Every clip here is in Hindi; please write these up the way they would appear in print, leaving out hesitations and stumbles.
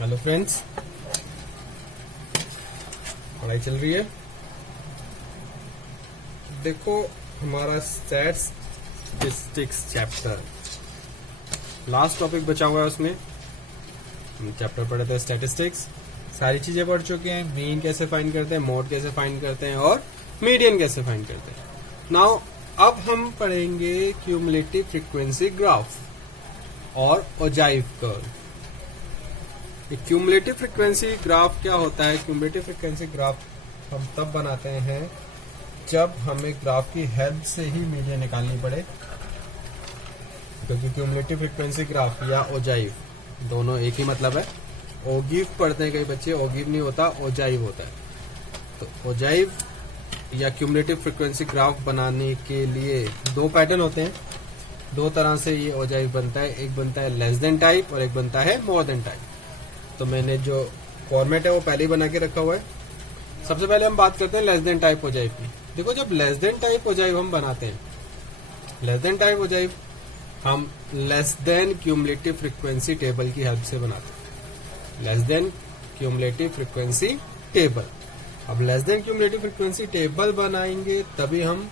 हेलो फ्रेंड्स, पढ़ाई चल रही है। देखो हमारा स्टैटिस्टिक्स चैप्टर लास्ट टॉपिक बचा हुआ है। उसमें हम चैप्टर पढ़े थे स्टैटिस्टिक्स, सारी चीजें पढ़ चुके हैं। मीन कैसे फाइंड करते हैं, मोड कैसे फाइंड करते हैं और मीडियन कैसे फाइंड करते हैं। नाउ अब हम पढ़ेंगे क्यूमुलेटिव फ्रीक्वेंसी ग्राफ और ogive curve. Cumulative frequency graph क्या होता है? क्यूमुलेटिव फ्रीक्वेंसी ग्राफ हम तब बनाते हैं जब हमें ग्राफ की हेल्प से ही मीडियन निकालनी पड़े, क्योंकि क्यूमुलेटिव फ्रीक्वेंसी ग्राफ या ओजाइव दोनों एक ही मतलब है। ओगिव पढ़ते हैं कई बच्चे, ओगिव नहीं होता, ओजाइव होता है। तो ओजाइव या क्यूमुलेटिव फ्रीक्वेंसी ग्राफ बनाने के लिए दो पैटर्न होते हैं। दो तरह से ये ओजाइव बनता है, एक बनता है लेस देन टाइप और एक बनता है मोर देन टाइप। तो मैंने जो फॉर्मेट है वो पहले ही बना के रखा हुआ है। सबसे पहले हम बात करते हैं लेस देन टाइप ओजाइव की। देखो जब लेस देन टाइप ओजाइव हम बनाते हैं, लेस देन टाइप ओजाइव हम less than cumulative frequency table की हेल्प से बनाते हैं। Less than cumulative frequency table. अब less than cumulative frequency table बनाएंगे तभी हम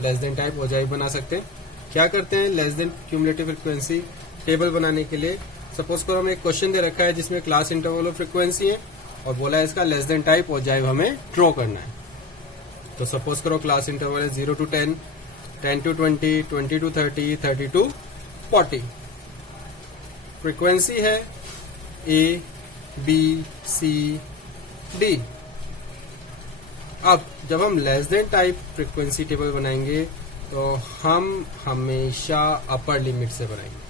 लेस देन टाइप ओजाइव बना सकते हैं। क्या करते हैं less than cumulative frequency table बनाने के लिए? सपोज करो हमें एक क्वेश्चन दे रखा है जिसमें क्लास इंटरवल ऑफ फ्रीक्वेंसी है और बोला है इसका लेस देन टाइप ओजाइव हमें ड्रॉ करना है। तो सपोज करो क्लास इंटरवल है 0 to 10, 10 to 20, 20 to 30, 30 to 40। Frequency है A, B, C, D। अब जब हम less than type frequency table बनाएंगे तो हम हमेशा अपर लिमिट से बनाएंगे।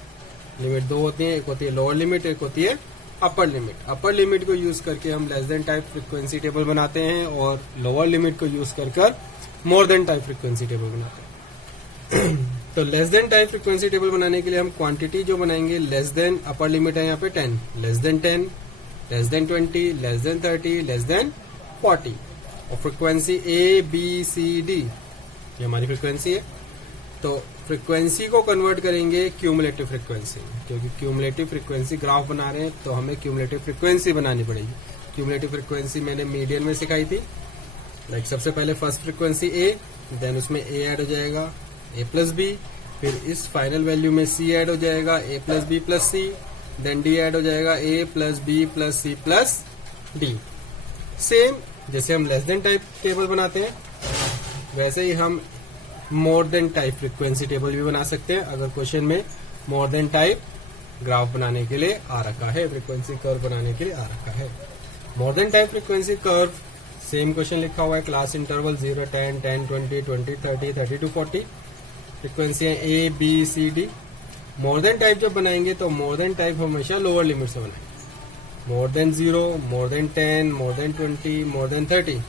लिमिट दो होती है, एक होती है लोअर लिमिट, एक होती है अपर लिमिट। अपर लिमिट को यूज करके हम less than type frequency table बनाते हैं और लोअर लिमिट को यूज कर मोर देन टाइप फ्रीक्वेंसी टेबल बनाते हैं। तो less than type frequency table बनाने के लिए हम क्वांटिटी जो बनाएंगे, लेस देन अपर लिमिट है यहाँ पे 10, less than 10, less than 20, less than 30, less than 40। और frequency A, B, C, D ये हमारी फ्रीक्वेंसी है। तो फ्रीक्वेंसी को कन्वर्ट करेंगे क्यूमुलेटिव फ्रीक्वेंसी, क्योंकि क्यूमुलेटिव फ्रीक्वेंसी ग्राफ बना रहे हैं तो हमें क्यूमुलेटिव फ्रीक्वेंसी बनानी पड़ेगी। क्यूमुलेटिव फ्रीक्वेंसी मैंने मीडियन में सिखाई थी। लाइक सबसे पहले फर्स्ट फ्रीक्वेंसी A, देन उसमें A ऐड हो जाएगा, A प्लस B, फिर इस फाइनल वैल्यू में C ऐड हो जाएगा, A plus B plus C, then D add हो जाएगा, A plus B plus C plus D। Same जैसे हम लेस देन टाइप टेबल बनाते हैं वैसे ही हम मोर देन टाइप फ्रीक्वेंसी टेबल भी बना सकते हैं, अगर क्वेश्चन में मोर देन टाइप ग्राफ बनाने के लिए आ रखा है, फ्रीक्वेंसी कर्व बनाने के लिए आ रखा है। मोर than type frequency curve same question लिखा हुआ है, क्लास इंटरवल 0, 10, 10, 20, 20, 30, 30 to 40। फ्रीक्वेंसी है A, B, C, D। More than type जब बनाएंगे तो मोर देन टाइप हमेशा लोअर लिमिट से बनाएंगे। More than 0, more than 10, more than 20, more than 30।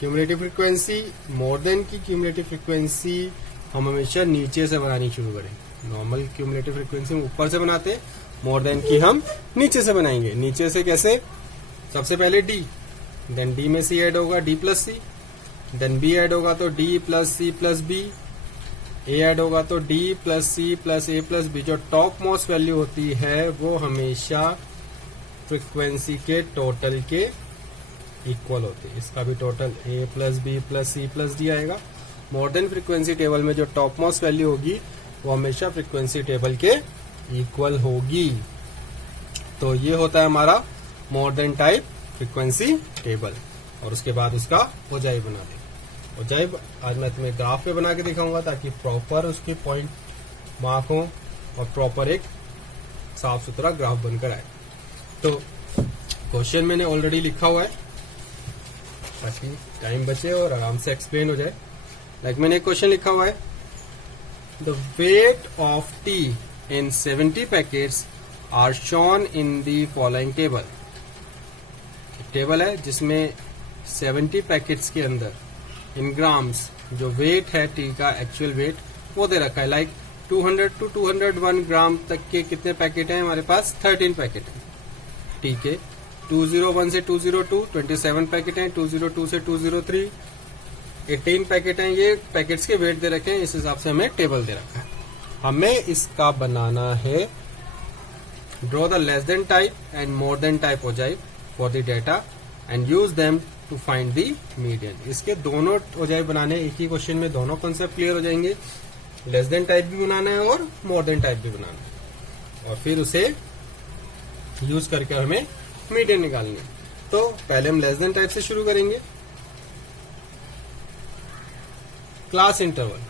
Cumulative frequency, more than की क्यूमुलेटिव फ्रीक्वेंसी हम हमेशा नीचे से बनानी शुरू करें। नॉर्मल क्यूमुलेटिव फ्रीक्वेंसी हम ऊपर से बनाते हैं, मोर देन की हम नीचे से बनाएंगे। नीचे से कैसे? सबसे पहले D, देन D में C ऐड होगा, D plus C, then B add होगा तो D plus C plus B, A add होगा तो D plus C plus A plus B। जो टॉप मोस्ट वैल्यू होती है वो हमेशा फ्रीक्वेंसी के टोटल के इक्वल होती है। इसका भी total A plus B plus C plus D आएगा। मोर देन फ्रीक्वेंसी टेबल में जो टॉप मोस्ट वैल्यू होगी वो हमेशा फ्रीक्वेंसी टेबल के इक्वल होगी। तो ये होता है हमारा मोर देन टाइप फ्रीक्वेंसी टेबल। और उसके बाद उसका ओजाइव बना देंगे। ओजाइव आज मैं तुम्हें ग्राफ पे बना के दिखाऊंगा ताकि प्रॉपर उसके पॉइंट मार्क हो और प्रॉपर एक साफ सुथरा ग्राफ बनकर आए। तो क्वेश्चन मैंने ऑलरेडी लिखा हुआ है ताकि टाइम बचे और आराम से एक्सप्लेन हो जाए। लाइक मैंने एक क्वेश्चन लिखा हुआ है, the weight of tea in 70 packets are shown in the following table. Table है जिसमें 70 पैकेट्स के अंदर इन ग्राम्स जो वेट है टी का एक्चुअल वेट वो दे रखा है। लाइक 200 to 201 ग्राम तक के कितने पैकेट हैं हमारे पास? 13 पैकेट हैं टी के। 201 से 202 27 पैकेट हैं, 202 से 203 18 पैकेट हैं। ये पैकेट्स के वेट दे रखे हैं, इस हिसाब से हमें टेबल दे रखा है। हमें इसका बनाना है draw the less than type and more than type ogive for the data and use them to find the median. इसके दोनों ओजाइव बनाने, एक ही क्वेश्चन में दोनों कॉन्सेप्ट क्लियर हो जाएंगे। लेस देन टाइप भी बनाना है और मोर देन टाइप भी बनाना है, और फिर उसे यूज करके हमें मीडियन निकालनी है। तो पहले हम लेस देन टाइप से शुरू करेंगे। क्लास इंटरवल,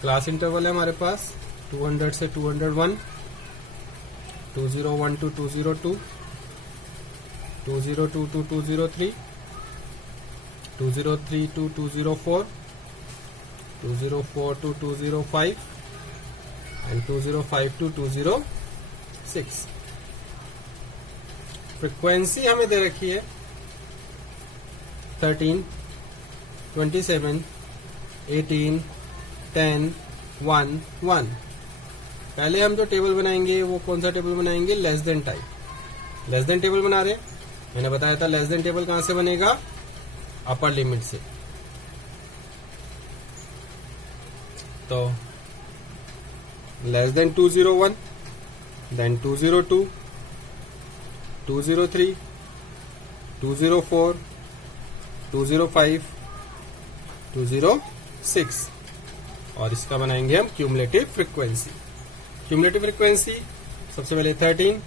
क्लास इंटरवल है हमारे पास 200 से 201, 201 to 202, 202 to 203, 203 to 204, 204 to 205 and 205 to 206। Frequency हमें दे रखी है 13, 27, 18, 10, 1, 1। पहले हम जो टेबल बनाएंगे वो कौन सा टेबल बनाएंगे? Less than type. Less than table बना रहे, मैंने बताया था लेस देन टेबल कहां से बनेगा? अपर लिमिट से। तो लेस देन 201, देन 202, 203, 204, 205, 206, और इसका बनाएंगे हम क्यूमुलेटिव फ्रीक्वेंसी। क्यूमुलेटिव फ्रीक्वेंसी सबसे पहले 13,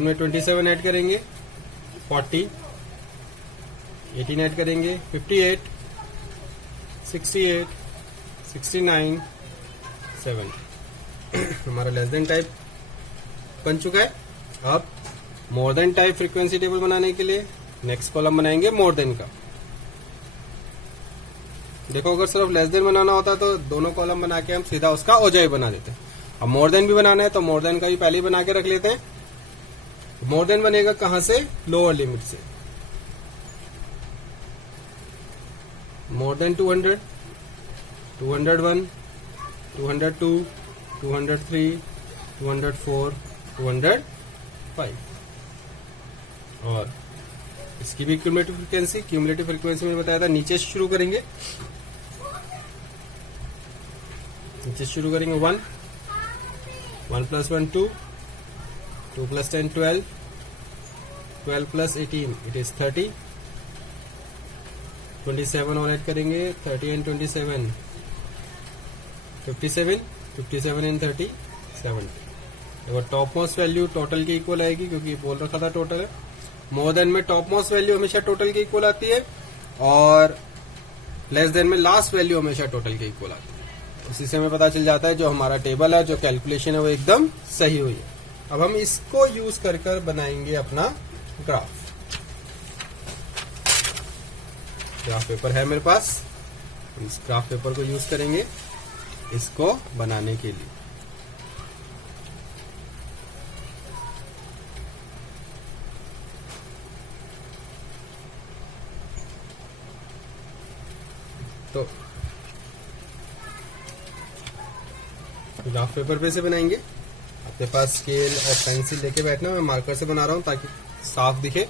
में 27 ऐड करेंगे, 40, 18 ऐड करेंगे, 58, 68, 69, 70। हमारा लेस देन टाइप बन चुका है। अब मोर देन टाइप फ्रीक्वेंसी टेबल बनाने के लिए नेक्स्ट कॉलम बनाएंगे मोर देन का। देखो, अगर सिर्फ लेस देन बनाना होता तो दोनों कॉलम बना के हम सीधा उसका ओजाइव बना देते। अब मोर देन भी बनाना है तो मोर देन का भी पहले ही बना के रख लेते हैं। मोर देन बनेगा कहां से? लोअर लिमिट से। मोर देन 200, 201, 202, 203, 204, 205, और इसकी भी क्यूमुलेटिव फ्रीक्वेंसी। क्यूमुलेटिव फ्रीक्वेंसी मैंने बताया था नीचे से शुरू करेंगे। नीचे से शुरू करेंगे 1, 1 + 1 2, 2 + 10 12, 12 + 18 इट इज 30, 27 और ऐड करेंगे, 30 and 27 57, 57 and 30 70। अगर टॉप मोस्ट वैल्यू टोटल के इक्वल आएगी, क्योंकि बोल रखा था टोटल है। मोर देन में टॉप मोस्ट वैल्यू हमेशा टोटल के इक्वल आती है, और लेस देन में लास्ट वैल्यू हमेशा टोटल के इक्वल आती है। उसी से हमें पता चल जाता है जो हमारा टेबल है, जो कैलकुलेशन है वो एकदम सही हुई है। अब हम इसको यूज कर बनाएंगे अपना ग्राफ। ग्राफ पेपर है मेरे पास, इस ग्राफ पेपर को यूज करेंगे इसको बनाने के लिए। तो ग्राफ पेपर पे से बनाएंगे। अपने पास स्केल और पेंसिल लेके बैठना, मैं मार्कर से बना रहा हूं ताकि साफ दिखे।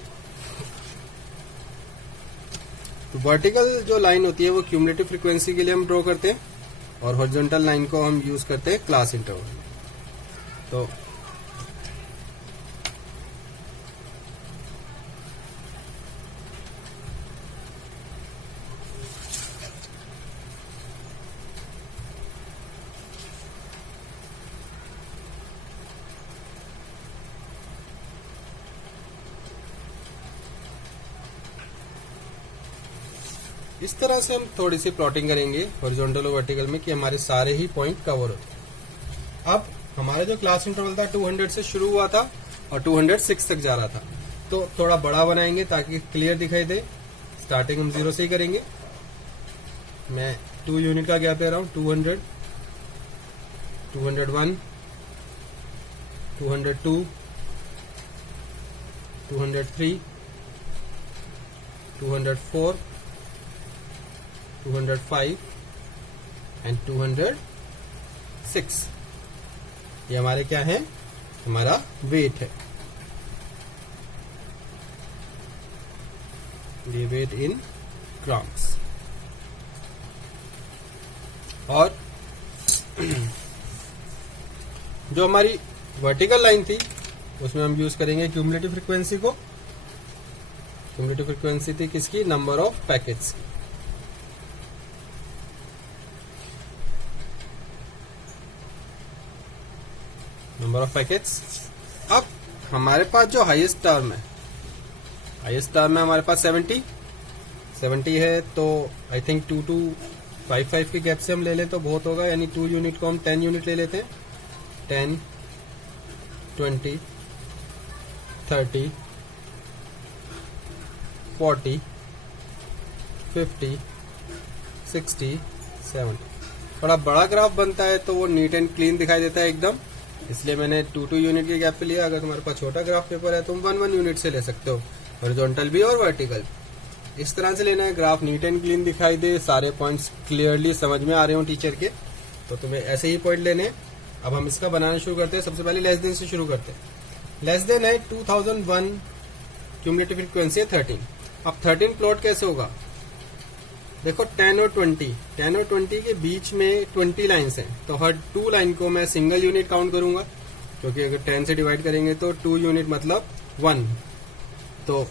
तो वर्टिकल जो लाइन होती है वो क्यूमुलेटिव फ्रीक्वेंसी के लिए हम ड्रॉ करते हैं, और हॉरिजॉन्टल लाइन को हम यूज करते हैं क्लास इंटरवल। तो इस तरह से हम थोड़ी सी प्लॉटिंग करेंगे हॉरिजॉन्टल और वर्टिकल में कि हमारे सारे ही पॉइंट कवर होते। अब हमारा जो क्लास इंटरवल था 200 से शुरू हुआ था और 206 तक जा रहा था, तो थोड़ा बड़ा बनाएंगे ताकि क्लियर दिखाई दे। स्टार्टिंग हम 0 से ही करेंगे। मैं 2 यूनिट का गैप दे रहा हूं, 200, 201, 202, 203, 204, 205 एंड 206। ये हमारे क्या है? हमारा वेट है। ये वेट इन ग्राम्स। और जो हमारी वर्टिकल लाइन थी उसमें हम यूज करेंगे क्यूमुलेटिव फ्रीक्वेंसी को। क्यूमुलेटिव फ्रीक्वेंसी थी किसकी? नंबर ऑफ पैकेट्स की। Number of packets. अब हमारे पास जो हाईएस्ट टर्म है, हाईएस्ट टर्म है हमारे पास 70 है, तो आई थिंक 2 to 5 के गैप से हम ले लें तो बहुत होगा, यानी 2 यूनिट को हम 10 यूनिट ले लेते हैं। 10, 20, 30, 40, 50, 60, 70। थोड़ा बड़ा ग्राफ बनता है तो वो नीट एंड क्लीन दिखाई देता है एकदम, इसलिए मैंने 2 यूनिट के गैप पे लिया। अगर तुम्हारे पास छोटा ग्राफ पेपर है तो तुम 1 यूनिट से ले सकते हो, हॉरिजॉन्टल भी और वर्टिकल। इस तरह से लेना है, ग्राफ नीट एंड क्लीन दिखाई दे, सारे पॉइंट्स क्लियरली समझ में आ रहे हो टीचर के, तो तुम्हें ऐसे ही पॉइंट लेने हैं। अब हम इसका बनाना शुरू करते हैं। सबसे पहले लेस देन से शुरू करते हैं। लेस देन है 2001, क्यूमुलेटिव फ्रीक्वेंसी है 13। अब 13 प्लॉट कैसे होगा? देखो 10 और 20 के बीच में 20 लाइन्स हैं, तो हर 2 लाइन को मैं सिंगल यूनिट काउंट करूंगा, क्योंकि अगर 10 से डिवाइड करेंगे तो 2 यूनिट मतलब 1, तो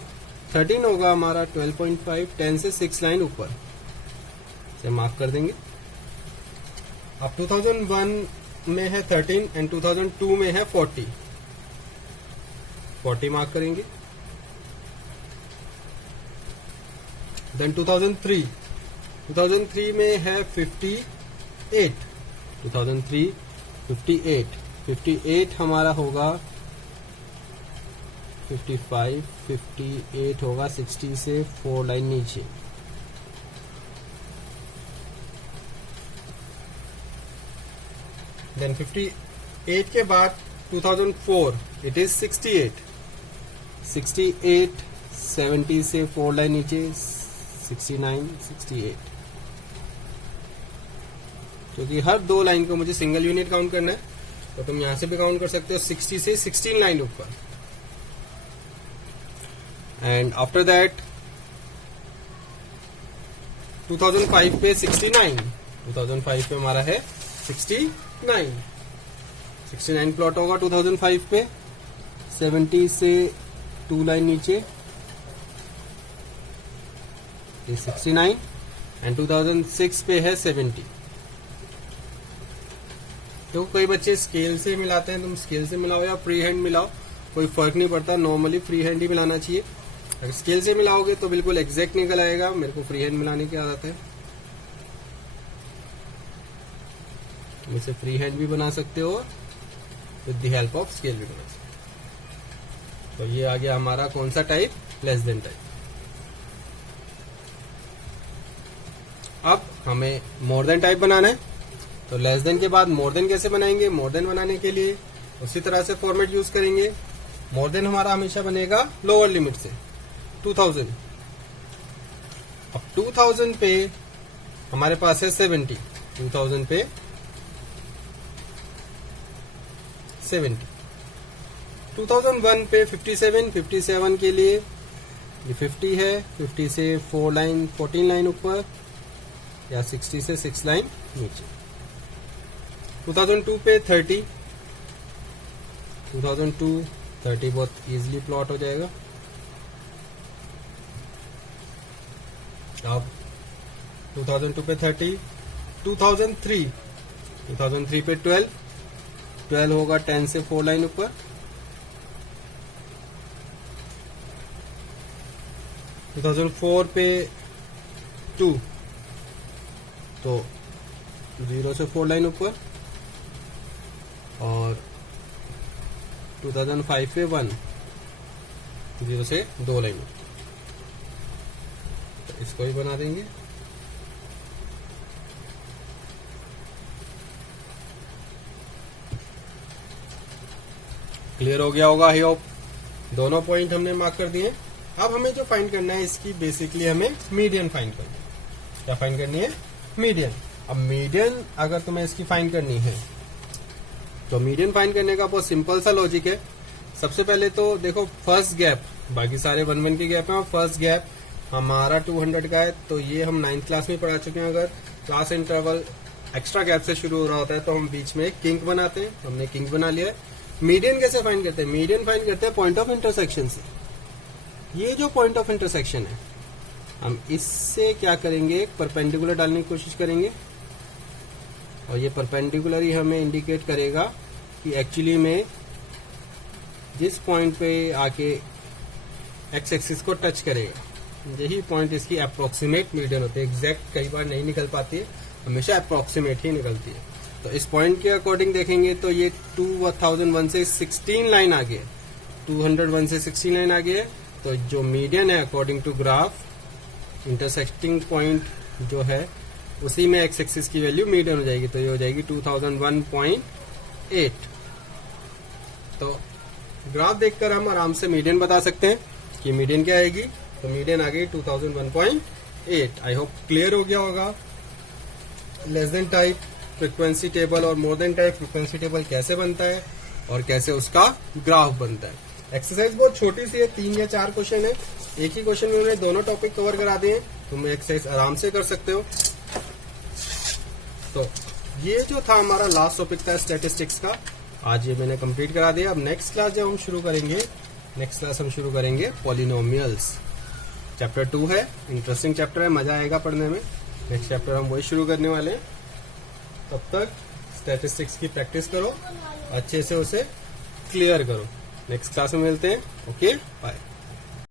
13 होगा हमारा 12.5। 10 से 6 लाइन ऊपर से मार्क कर देंगे। अब 2001 में है 13 एंड 2002 में है 40 मार्क करेंगे। देन 2003 में है 58। 2003 58 हमारा होगा 55, 58 होगा 60 से 4 लाइन नीचे। देन 58 के बाद 2004 इट इज 68, 70 से 4 लाइन नीचे 69, 68। क्योंकि हर 2 लाइन को मुझे सिंगल यूनिट काउंट करना है, तो तुम यहां से भी काउंट कर सकते हो 60 से 16 लाइन ऊपर। एंड आफ्टर दैट 2005 पे 69, 2005 पे हमारा है 69 प्लॉट होगा 2005 पे। 70 से 2 लाइन नीचे 69 एंड 2006 पे है 70। तो कई बच्चे स्केल से मिलाते हैं, तुम स्केल से मिलाओ या फ्री हैंड मिलाओ, कोई फर्क नहीं पड़ता, नॉर्मली फ्री हैंड ही मिलाना चाहिए। अगर स्केल से मिलाओगे तो बिल्कुल एग्जैक्ट निकल आएगा, मेरे को फ्री हैंड मिलाने की आदत है, तुम इसे फ्री हैंड भी बना सकते हो, with the help of scale भी बना सकते हो। तो ये आ गया हमारा कौन सा टाइप? Less than type. अब हमें मोर देन टाइप बनाना है, तो लेस देन के बाद मोर देन कैसे बनाएंगे? मोर देन बनाने के लिए उसी तरह से फॉर्मेट यूज करेंगे। मोर देन हमारा हमेशा बनेगा लोअर लिमिट से 2000। अब 2000 पे हमारे पास है 70, 2000 पे 70। 2001 पे 57 के लिए ये 50 है, 50 से 14 लाइन ऊपर या 60 से 6 लाइन नीचे। 2002 पे 30 बहुत इजीली प्लॉट हो जाएगा। अब 2002 पे 30, 2003 पे 12 होगा 10 से 4 लाइन ऊपर। 2004 पे 2, तो 0 से 4 लाइन ऊपर, और 2005 पे 1, 0 से 2 लाइन ऊपर। तो इसको ही बना देंगे। क्लियर हो गया होगा आई होप। दोनों पॉइंट हमने मार्क कर दिए। अब हमें जो फाइंड करना है इसकी बेसिकली हमें मीडियन फाइंड करनी है। क्या फाइंड करनी है? मीडियन। अब मीडियन अगर तुम्हें इसकी फाइंड करनी है तो मीडियन फाइंड करने का बहुत सिंपल सा लॉजिक है। सबसे पहले तो देखो फर्स्ट गैप, बाकी सारे 1 के गैप हैं, और फर्स्ट गैप हमारा 200 का है, तो ये हम 9th क्लास में पढ़ा चुके हैं। अगर क्लास इंटरवल एक्स्ट्रा गैप से शुरू हो रहा होता है तो हम बीच में एक किंक बनाते हैं। हमने किंक बना लिया है। मीडियन कैसे फाइंड करते हैं? मीडियन फाइंड करते हैं पॉइंट ऑफ इंटरसेक्शन से। ये जो पॉइंट ऑफ इंटरसेक्शन है, हम इससे क्या करेंगे, एक परपेंडिकुलर डालने की कोशिश करेंगे और ये परपेंडिकुलर ही हमें इंडिकेट करेगा कि एक्चुअली में जिस पॉइंट पे आके एक्स एक्सिस को टच करेगा, यही पॉइंट इसकी अप्रोक्सीमेट मीडियन होती है। एग्जैक्ट कई बार नहीं निकल पाती है, हमेशा अप्रोक्सीमेट ही निकलती है। तो इस पॉइंट के अकॉर्डिंग देखेंगे तो ये 2001 से 16 लाइन आगे है, 201 से 16 लाइन आगे है। तो जो मीडियन है according to graph, intersecting point जो है उसी में एक्स एक्सिस की वैल्यू मीडियन हो जाएगी। तो ये हो जाएगी 2001.8। तो ग्राफ देखकर हम आराम से मीडियन बता सकते हैं कि मीडियन क्या आएगी। तो मीडियन आ गई 2001.8। आई होप क्लियर हो गया होगा। Less than type frequency table और more than type frequency table कैसे बनता है और कैसे उसका ग्राफ बनता है। एक्सरसाइज बहुत छोटी सी है, 3 या 4 क्वेश्चन है। एक ही क्वेश्चन में उन्होंने दोनों टॉपिक कवर करा दिए हैं। तुम एक्सरसाइज आराम से कर सकते हो। तो ये जो था हमारा लास्ट टॉपिक था स्टैटिस्टिक्स का, आज ये मैंने कंप्लीट करा दिया। अब नेक्स्ट क्लास जब हम शुरू करेंगे, नेक्स्ट क्लास हम शुरू करेंगे पॉलिनोमियल्स। चैप्टर 2 है, इंटरेस्टिंग चैप्टर है, मजा आएगा पढ़ने में। नेक्स्ट चैप्टर हम वही शुरू करने वाले हैं। तब तक स्टैटिस्टिक्स की प्रैक्टिस करो, अच्छे से उसे क्लियर करो। नेक्स्ट क्लास में मिलते हैं। Okay, bye.